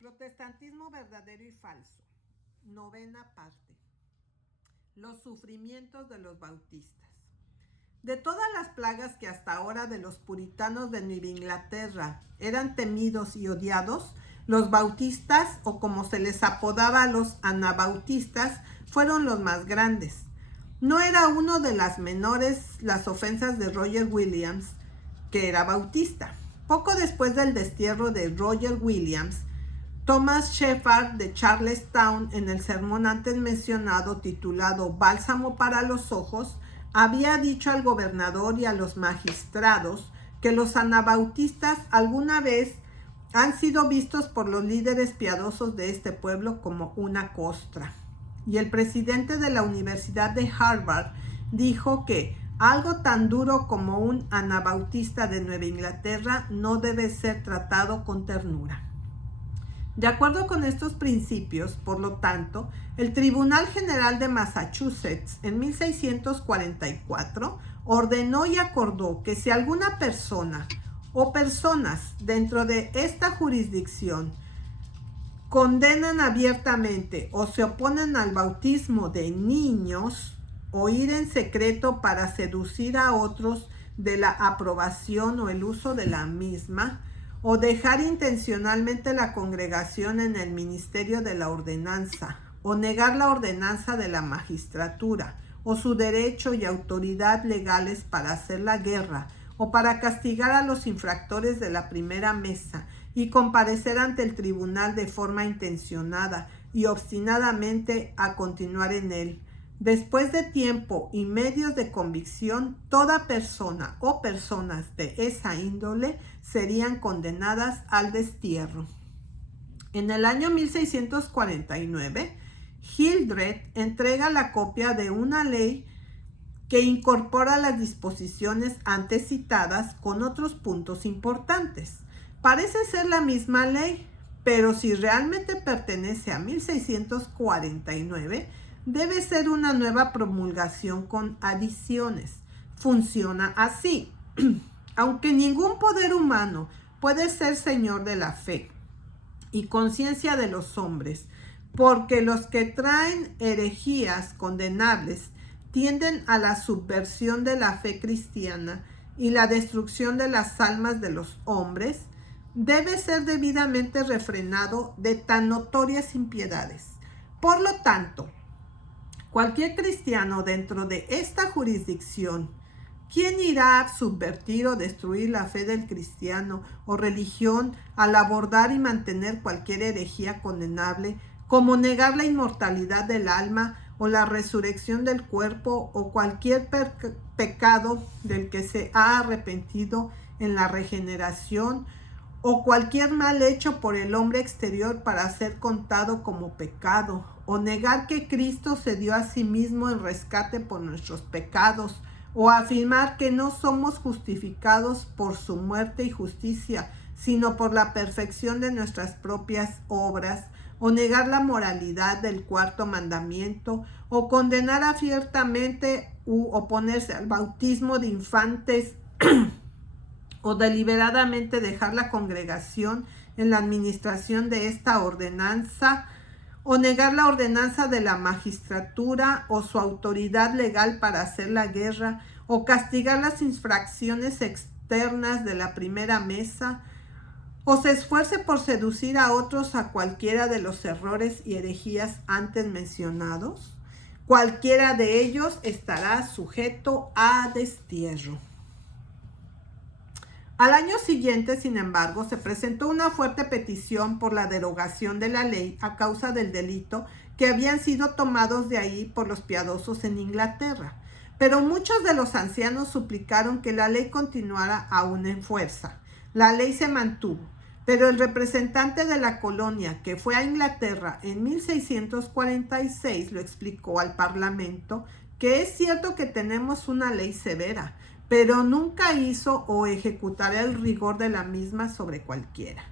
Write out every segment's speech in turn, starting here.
Protestantismo verdadero y falso. Novena parte. Los sufrimientos de los bautistas. De todas las plagas que hasta ahora de los puritanos de Nueva Inglaterra eran temidos y odiados, los bautistas, o como se les apodaba a los anabautistas, fueron los más grandes. No era uno de las menores las ofensas de Roger Williams, que era bautista. Poco después del destierro de Roger Williams, Thomas Shepard de Charlestown, en el sermón antes mencionado titulado Bálsamo para los ojos, había dicho al gobernador y a los magistrados que los anabautistas alguna vez han sido vistos por los líderes piadosos de este pueblo como una costra. Y el presidente de la Universidad de Harvard dijo que algo tan duro como un anabautista de Nueva Inglaterra no debe ser tratado con ternura. De acuerdo con estos principios, por lo tanto, el Tribunal General de Massachusetts en 1644 ordenó y acordó que si alguna persona o personas dentro de esta jurisdicción condenan abiertamente o se oponen al bautismo de niños o ir en secreto para seducir a otros de la aprobación o el uso de la misma, o dejar intencionalmente la congregación en el ministerio de la ordenanza, o negar la ordenanza de la magistratura, o su derecho y autoridad legales para hacer la guerra, o para castigar a los infractores de la primera mesa, y comparecer ante el tribunal de forma intencionada y obstinadamente a continuar en él. Después de tiempo y medios de convicción, toda persona o personas de esa índole serían condenadas al destierro. En el año 1649, Hildred entrega la copia de una ley que incorpora las disposiciones antes citadas con otros puntos importantes. Parece ser la misma ley, pero si realmente pertenece a 1649, debe ser una nueva promulgación con adiciones. Funciona así. Aunque ningún poder humano puede ser señor de la fe y conciencia de los hombres, porque los que traen herejías condenables tienden a la subversión de la fe cristiana y la destrucción de las almas de los hombres, debe ser debidamente refrenado de tan notorias impiedades. Por lo tanto, cualquier cristiano dentro de esta jurisdicción, ¿quién irá a subvertir o destruir la fe del cristiano o religión al abordar y mantener cualquier herejía condenable, como negar la inmortalidad del alma o la resurrección del cuerpo o cualquier pecado del que se ha arrepentido en la regeneración, o cualquier mal hecho por el hombre exterior para ser contado como pecado, o negar que Cristo se dio a sí mismo en rescate por nuestros pecados, o afirmar que no somos justificados por su muerte y justicia, sino por la perfección de nuestras propias obras, o negar la moralidad del cuarto mandamiento, o condenar abiertamente u oponerse al bautismo de infantes, o deliberadamente dejar la congregación en la administración de esta ordenanza, o negar la ordenanza de la magistratura o su autoridad legal para hacer la guerra, o castigar las infracciones externas de la primera mesa, o se esfuerce por seducir a otros a cualquiera de los errores y herejías antes mencionados, cualquiera de ellos estará sujeto a destierro. Al año siguiente, sin embargo, se presentó una fuerte petición por la derogación de la ley a causa del delito que habían sido tomados de ahí por los piadosos en Inglaterra. Pero muchos de los ancianos suplicaron que la ley continuara aún en fuerza. La ley se mantuvo, pero el representante de la colonia que fue a Inglaterra en 1646 lo explicó al Parlamento que es cierto que tenemos una ley severa, pero nunca hizo o ejecutará el rigor de la misma sobre cualquiera.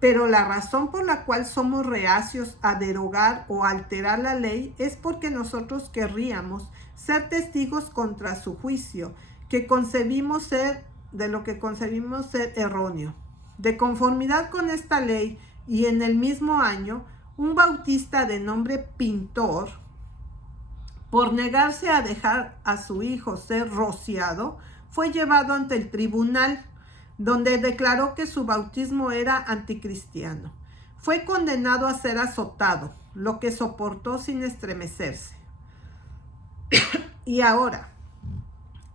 Pero la razón por la cual somos reacios a derogar o alterar la ley es porque nosotros querríamos ser testigos contra su juicio, que concebimos ser de lo que concebimos ser erróneo. De conformidad con esta ley, y en el mismo año, un bautista de nombre Pintor, por negarse a dejar a su hijo ser rociado, fue llevado ante el tribunal, donde declaró que su bautismo era anticristiano. Fue condenado a ser azotado, lo que soportó sin estremecerse. Y ahora,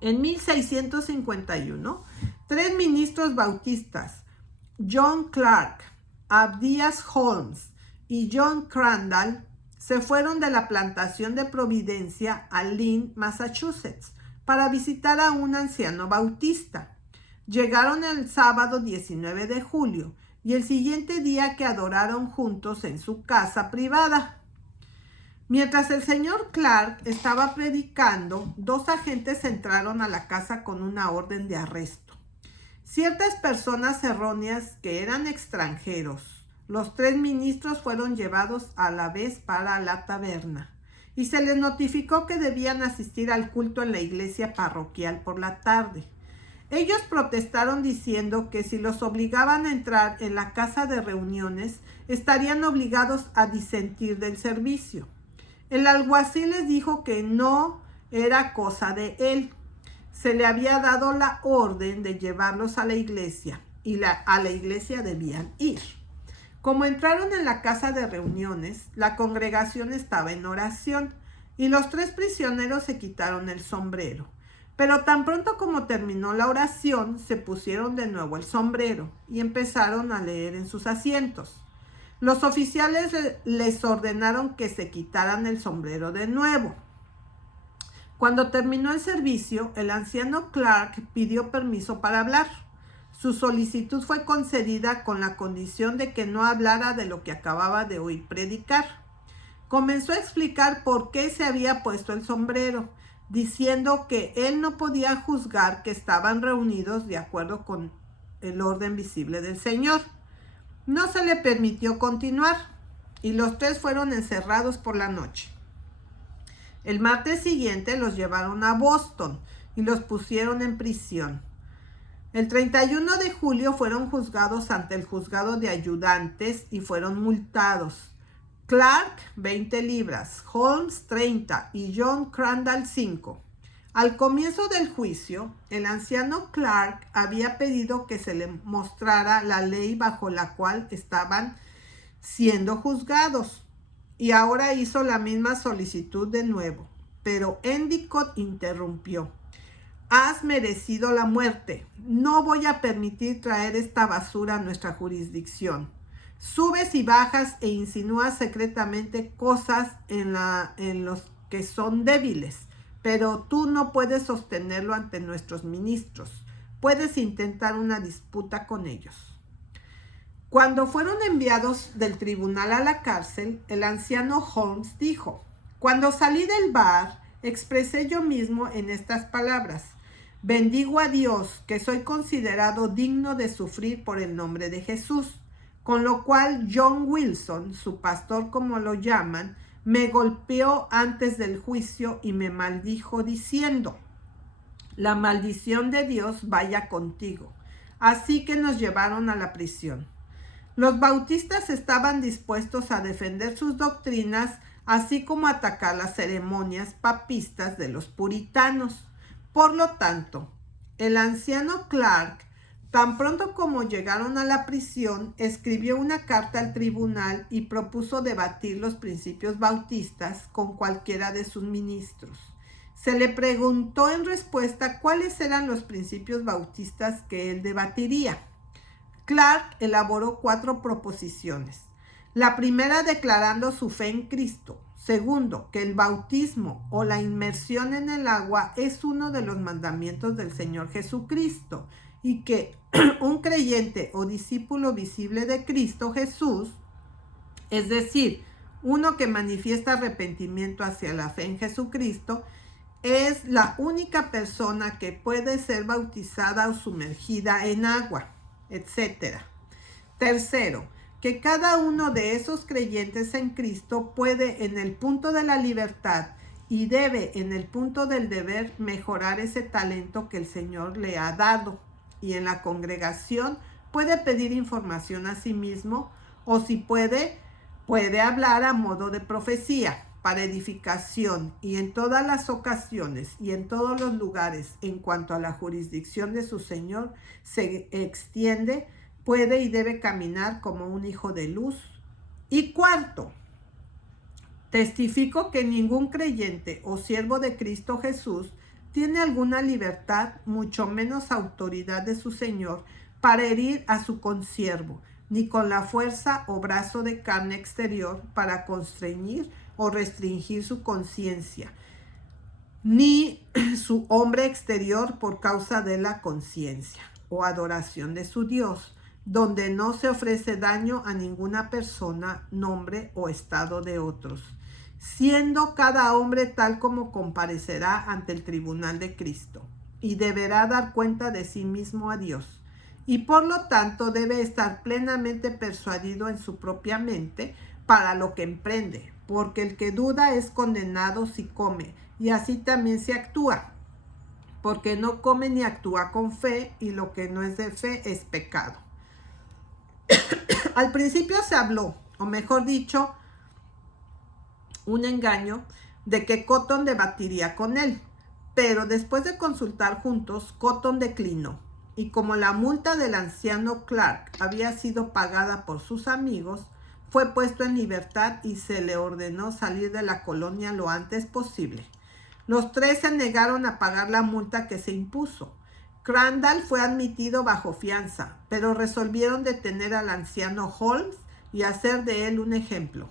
en 1651, 3 ministros bautistas, John Clark, Abdias Holmes y John Crandall, se fueron de la plantación de Providencia a Lynn, Massachusetts, para visitar a un anciano bautista. Llegaron el sábado 19 de julio y el siguiente día que adoraron juntos en su casa privada. Mientras el señor Clark estaba predicando, 2 agentes entraron a la casa con una orden de arresto. Ciertas personas erróneas que eran extranjeros. Los 3 ministros fueron llevados a la vez para la taberna y se les notificó que debían asistir al culto en la iglesia parroquial por la tarde. Ellos protestaron diciendo que si los obligaban a entrar en la casa de reuniones, estarían obligados a disentir del servicio. El alguacil les dijo que no era cosa de él. Se le había dado la orden de llevarlos a la iglesia y a la iglesia debían ir. Como entraron en la casa de reuniones, la congregación estaba en oración y los 3 prisioneros se quitaron el sombrero. Pero tan pronto como terminó la oración, se pusieron de nuevo el sombrero y empezaron a leer en sus asientos. Los oficiales les ordenaron que se quitaran el sombrero de nuevo. Cuando terminó el servicio, el anciano Clark pidió permiso para hablar. Su solicitud fue concedida con la condición de que no hablara de lo que acababa de oír predicar. Comenzó a explicar por qué se había puesto el sombrero, diciendo que él no podía juzgar que estaban reunidos de acuerdo con el orden visible del Señor. No se le permitió continuar y los 3 fueron encerrados por la noche. El martes siguiente los llevaron a Boston y los pusieron en prisión. El 31 de julio fueron juzgados ante el juzgado de ayudantes y fueron multados. Clark, 20 libras, Holmes, 30 y John Crandall, 5. Al comienzo del juicio, el anciano Clark había pedido que se le mostrara la ley bajo la cual estaban siendo juzgados y ahora hizo la misma solicitud de nuevo, pero Endicott interrumpió. Has merecido la muerte. No voy a permitir traer esta basura a nuestra jurisdicción. Subes y bajas e insinúas secretamente cosas en los que son débiles, pero tú no puedes sostenerlo ante nuestros ministros. Puedes intentar una disputa con ellos. Cuando fueron enviados del tribunal a la cárcel, el anciano Holmes dijo: cuando salí del bar, expresé yo mismo en estas palabras: bendigo a Dios que soy considerado digno de sufrir por el nombre de Jesús. Con lo cual John Wilson, su pastor como lo llaman, me golpeó antes del juicio y me maldijo diciendo: la maldición de Dios vaya contigo. Así que nos llevaron a la prisión. Los bautistas estaban dispuestos a defender sus doctrinas, así como atacar las ceremonias papistas de los puritanos. Por lo tanto, el anciano Clark, tan pronto como llegaron a la prisión, escribió una carta al tribunal y propuso debatir los principios bautistas con cualquiera de sus ministros. Se le preguntó en respuesta cuáles eran los principios bautistas que él debatiría. Clark elaboró 4 proposiciones. La primera, declarando su fe en Cristo. Segundo, que el bautismo o la inmersión en el agua es uno de los mandamientos del Señor Jesucristo y que un creyente o discípulo visible de Cristo Jesús, es decir, uno que manifiesta arrepentimiento hacia la fe en Jesucristo, es la única persona que puede ser bautizada o sumergida en agua, etc. Tercero, que cada uno de esos creyentes en Cristo puede en el punto de la libertad y debe en el punto del deber mejorar ese talento que el Señor le ha dado y en la congregación puede pedir información a sí mismo o si puede hablar a modo de profecía, para edificación, y en todas las ocasiones y en todos los lugares en cuanto a la jurisdicción de su Señor se extiende, puede y debe caminar como un hijo de luz. Y cuarto, testifico que ningún creyente o siervo de Cristo Jesús tiene alguna libertad, mucho menos autoridad de su Señor, para herir a su consiervo, ni con la fuerza o brazo de carne exterior para constreñir o restringir su conciencia, ni su hombre exterior por causa de la conciencia o adoración de su Dios, donde no se ofrece daño a ninguna persona, nombre o estado de otros, siendo cada hombre tal como comparecerá ante el tribunal de Cristo, y deberá dar cuenta de sí mismo a Dios, y por lo tanto debe estar plenamente persuadido en su propia mente para lo que emprende, porque el que duda es condenado si come, y así también se actúa, porque no come ni actúa con fe, y lo que no es de fe es pecado. Al principio se habló, o mejor dicho, un engaño, de que Cotton debatiría con él, pero después de consultar juntos, Cotton declinó, y como la multa del anciano Clark había sido pagada por sus amigos, fue puesto en libertad y se le ordenó salir de la colonia lo antes posible. Los tres se negaron a pagar la multa que se impuso. Crandall fue admitido bajo fianza, pero resolvieron detener al anciano Holmes y hacer de él un ejemplo.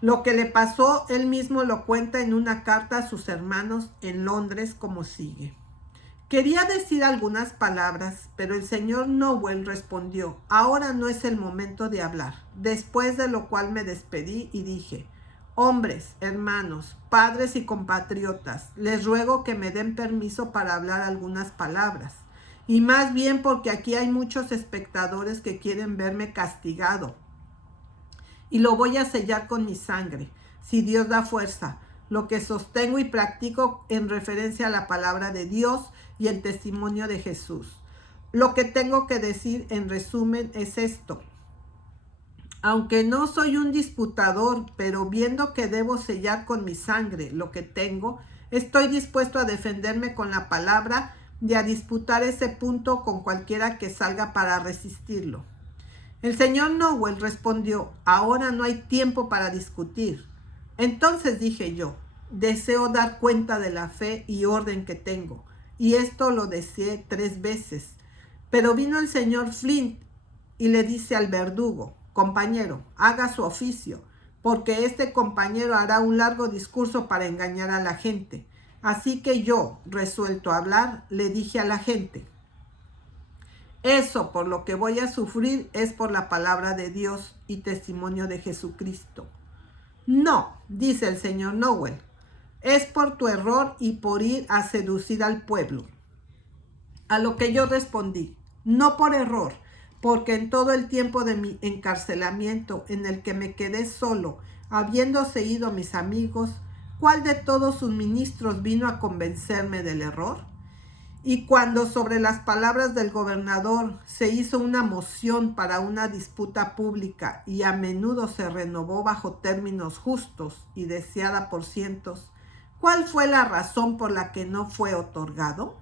Lo que le pasó, él mismo lo cuenta en una carta a sus hermanos en Londres como sigue. Quería decir algunas palabras, pero el señor Nowell respondió, ahora no es el momento de hablar, después de lo cual me despedí y dije, hombres, hermanos, padres y compatriotas, les ruego que me den permiso para hablar algunas palabras, y más bien porque aquí hay muchos espectadores que quieren verme castigado, y lo voy a sellar con mi sangre, si Dios da fuerza, lo que sostengo y practico en referencia a la palabra de Dios y el testimonio de Jesús. Lo que tengo que decir en resumen es esto. Aunque no soy un disputador, pero viendo que debo sellar con mi sangre lo que tengo, estoy dispuesto a defenderme con la palabra y a disputar ese punto con cualquiera que salga para resistirlo. El señor Nowell respondió, ahora no hay tiempo para discutir. Entonces dije yo, deseo dar cuenta de la fe y orden que tengo, y esto lo deseé 3 veces. Pero vino el señor Flint y le dice al verdugo, compañero, haga su oficio, porque este compañero hará un largo discurso para engañar a la gente. Así que yo, resuelto a hablar, le dije a la gente, eso por lo que voy a sufrir es por la palabra de Dios y testimonio de Jesucristo. No, dice el señor Nowell, es por tu error y por ir a seducir al pueblo. A lo que yo respondí, no por error, porque en todo el tiempo de mi encarcelamiento en el que me quedé solo, habiéndose ido mis amigos, ¿cuál de todos sus ministros vino a convencerme del error? Y cuando sobre las palabras del gobernador se hizo una moción para una disputa pública y a menudo se renovó bajo términos justos y deseada por cientos, ¿cuál fue la razón por la que no fue otorgado?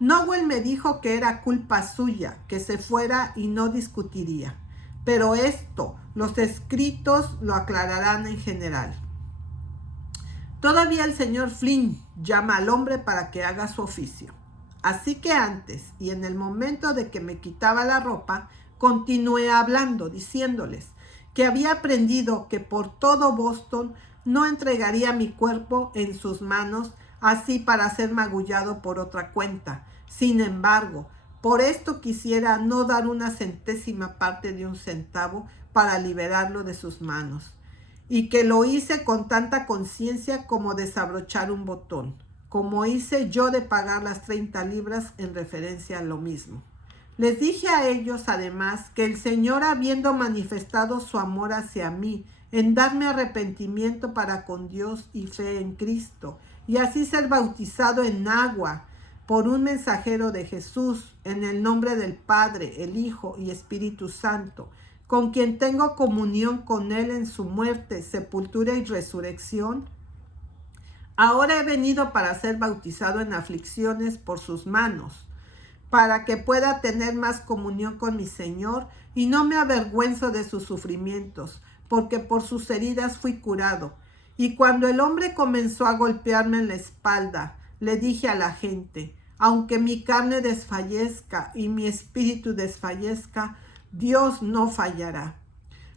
Nowell me dijo que era culpa suya, que se fuera y no discutiría, pero esto los escritos lo aclararán en general. Todavía el señor Flynn llama al hombre para que haga su oficio. Así que antes y en el momento de que me quitaba la ropa, continué hablando, diciéndoles que había aprendido que por todo Boston no entregaría mi cuerpo en sus manos así para ser magullado por otra cuenta. Sin embargo, por esto quisiera no dar una centésima parte de un centavo para liberarlo de sus manos, y que lo hice con tanta conciencia como desabrochar un botón, como hice yo de pagar las 30 libras en referencia a lo mismo. Les dije a ellos además que el Señor, habiendo manifestado su amor hacia mí, en darme arrepentimiento para con Dios y fe en Cristo, y así ser bautizado en agua por un mensajero de Jesús, en el nombre del Padre, el Hijo y Espíritu Santo, con quien tengo comunión con él en su muerte, sepultura y resurrección, ahora he venido para ser bautizado en aflicciones por sus manos, para que pueda tener más comunión con mi Señor, y no me avergüenzo de sus sufrimientos, porque por sus heridas fui curado. Y cuando el hombre comenzó a golpearme en la espalda, le dije a la gente: aunque mi carne desfallezca y mi espíritu desfallezca, Dios no fallará.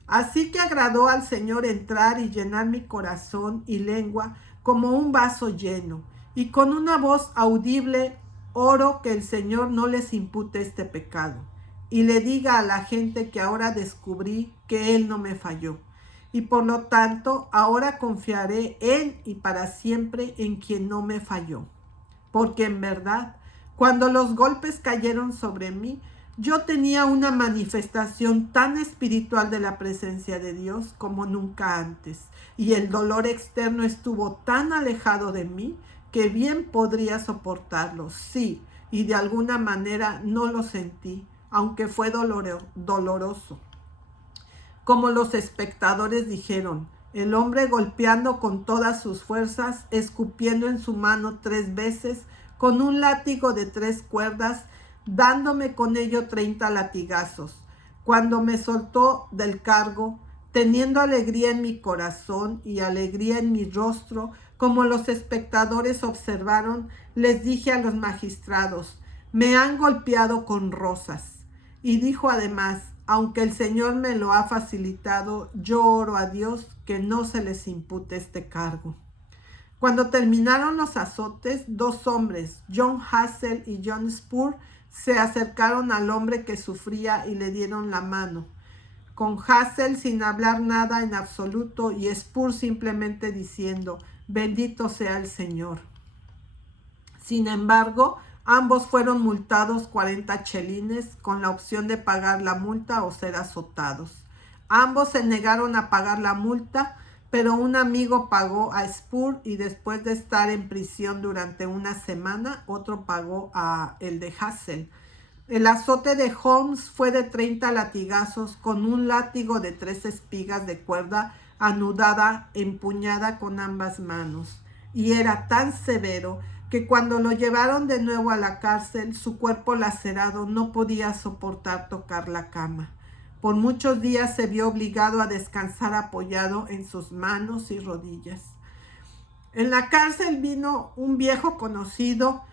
Así que agradó al Señor entrar y llenar mi corazón y lengua como un vaso lleno, y con una voz audible oro que el Señor no les impute este pecado, y le diga a la gente que ahora descubrí que Él no me falló, y por lo tanto ahora confiaré en y para siempre en quien no me falló. Porque en verdad, cuando los golpes cayeron sobre mí, yo tenía una manifestación tan espiritual de la presencia de Dios como nunca antes, y el dolor externo estuvo tan alejado de mí que bien podría soportarlo, sí, y de alguna manera no lo sentí, aunque fue doloroso. Como los espectadores dijeron, el hombre golpeando con todas sus fuerzas, escupiendo en su mano 3 veces, con un látigo de 3 cuerdas, dándome con ello 30 latigazos. Cuando me soltó del cargo, teniendo alegría en mi corazón y alegría en mi rostro, como los espectadores observaron, les dije a los magistrados: me han golpeado con rosas. Y dijo además: aunque el Señor me lo ha facilitado, yo oro a Dios que no se les impute este cargo. Cuando terminaron los azotes, 2 hombres, John Hassel y John Spur, se acercaron al hombre que sufría y le dieron la mano. Con Hassel sin hablar nada en absoluto y Spur simplemente diciendo: bendito sea el Señor. Sin embargo, ambos fueron multados 40 chelines con la opción de pagar la multa o ser azotados. Ambos se negaron a pagar la multa, pero un amigo pagó a Spur y después de estar en prisión durante una semana, otro pagó a el de Hassel. El azote de Holmes fue de 30 latigazos con un látigo de 3 espigas de cuerda anudada, empuñada con ambas manos. Y era tan severo que cuando lo llevaron de nuevo a la cárcel, su cuerpo lacerado no podía soportar tocar la cama. Por muchos días se vio obligado a descansar apoyado en sus manos y rodillas. En la cárcel vino un viejo conocido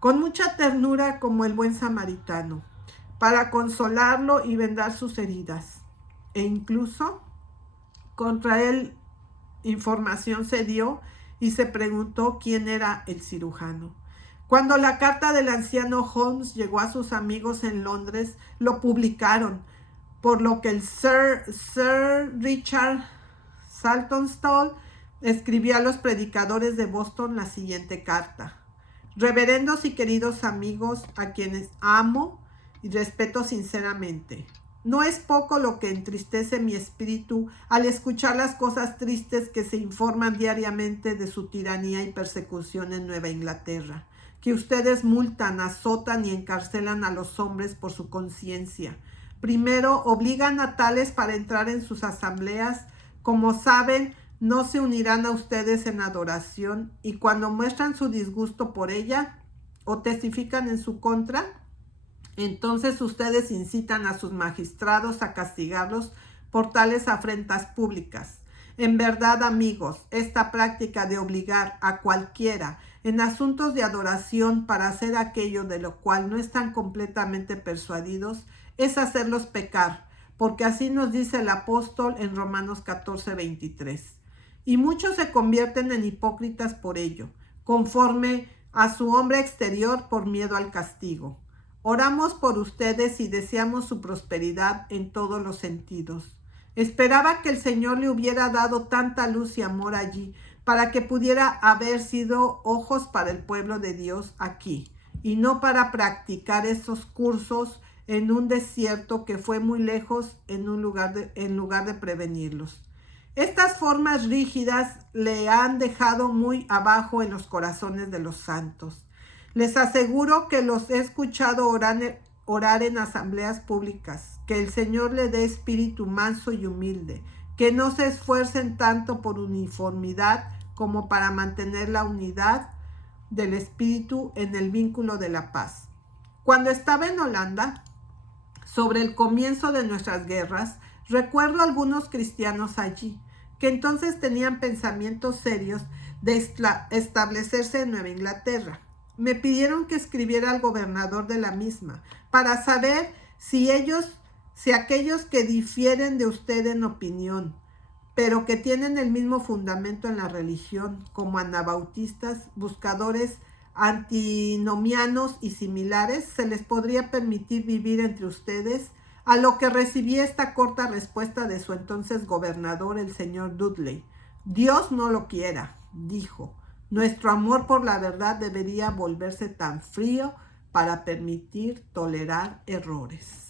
con mucha ternura como el buen samaritano, para consolarlo y vendar sus heridas. E incluso contra él información se dio y se preguntó quién era el cirujano. Cuando la carta del anciano Holmes llegó a sus amigos en Londres, lo publicaron, por lo que el Sir Richard Saltonstall escribió a los predicadores de Boston la siguiente carta: reverendos y queridos amigos, a quienes amo y respeto sinceramente. No es poco lo que entristece mi espíritu al escuchar las cosas tristes que se informan diariamente de su tiranía y persecución en Nueva Inglaterra, que ustedes multan, azotan y encarcelan a los hombres por su conciencia. Primero, obligan a tales para entrar en sus asambleas. Como saben, no se unirán a ustedes en adoración, y cuando muestran su disgusto por ella o testifican en su contra, entonces ustedes incitan a sus magistrados a castigarlos por tales afrentas públicas. En verdad, amigos, esta práctica de obligar a cualquiera en asuntos de adoración para hacer aquello de lo cual no están completamente persuadidos es hacerlos pecar, porque así nos dice el apóstol en Romanos 14:23. Y muchos se convierten en hipócritas por ello, conforme a su hombre exterior por miedo al castigo. Oramos por ustedes y deseamos su prosperidad en todos los sentidos. Esperaba que el Señor le hubiera dado tanta luz y amor allí, para que pudiera haber sido ojos para el pueblo de Dios aquí, y no para practicar esos cursos en un desierto que fue muy lejos en lugar de prevenirlos. Estas formas rígidas le han dejado muy abajo en los corazones de los santos. Les aseguro que los he escuchado orar en asambleas públicas, que el Señor le dé espíritu manso y humilde, que no se esfuercen tanto por uniformidad como para mantener la unidad del espíritu en el vínculo de la paz. Cuando estaba en Holanda, sobre el comienzo de nuestras guerras, recuerdo a algunos cristianos allí, que entonces tenían pensamientos serios de establecerse en Nueva Inglaterra. Me pidieron que escribiera al gobernador de la misma para saber si aquellos que difieren de usted en opinión, pero que tienen el mismo fundamento en la religión, como anabautistas, buscadores antinomianos y similares, se les podría permitir vivir entre ustedes, a lo que recibí esta corta respuesta de su entonces gobernador, el señor Dudley. Dios no lo quiera, dijo. Nuestro amor por la verdad debería volverse tan frío para permitir tolerar errores.